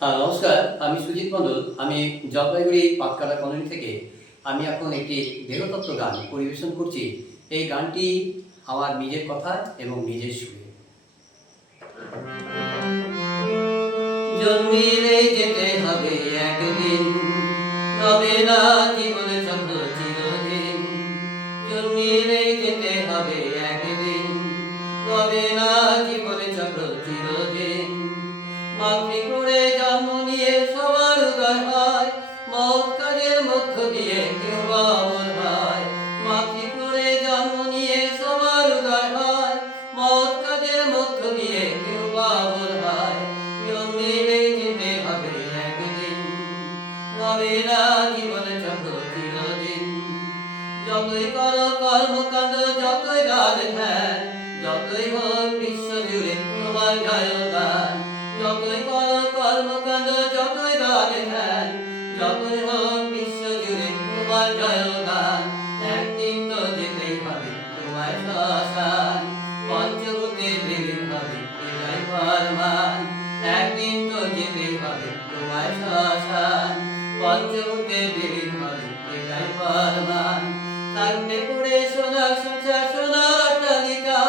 নমস্কার, আমি সুজিত মণ্ডল। আমি জলপাইগুড়ি পাতকাটা কলোনি থেকে আমি এখন একটি দেহতত্ত্ব গান পরিবেশন করছি। এই গানটি আমার নিজের কথা এবং নিজের সুরে। জন্মিলে যেতে হবে একদিন, রবে না জীবন চক্র চিরদিন। জন্মিলে যেতে হবে একদিন, রবে না জীবন চক্র চিরদিন। মাতৃকুলে জন্ম নিয়ে সবার উদয় হয়, মহৎ কাজের মধ্য দিয়ে কেউ বা অমর হয়। মাতৃকুলে জন্ম নিয়ে সবার উদয় হয়, মহৎ কাজের মধ্য দিয়ে কেউ বা অমর হয়। জন্মিলে যেতে হবে একদিন, রবে না জীবন চক্র চিরদিন। যতই করো কর্মকাণ্ড, যতই গান ধ্যান, যতই হোক বিশ্ব জুড়ে তোমার জয়গান। যতই করো কর্মকাণ্ড, যতই গান ধ্যান, যতই হোক বিশ্ব জুড়ে তোমার জয়গান। একদিন তো যেতেই হবে তোমার শ্মশান, পঞ্চভূতে বিলীন হবে এটাই ফরমান। একদিন তো যেতেই হবে তোমার শ্মশান, পঞ্চভূতে বিলীন হবে এটাই ফরমান। থাকবে পড়ে সোনার সংসার, সোনার অট্টালিকা,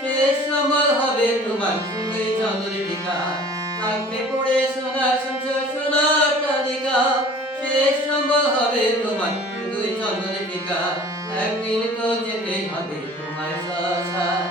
শেষ সময় হবে তোমার শুধুই চন্দ্রিকা। থাকবে পড়ে সোনার সংসার, সোনার অট্টালিকা, শেষ সময় হবে তোমার শুধুই চন্দ্রিকা। একদিন তো যেতেই হবে তোমার শ্মশান।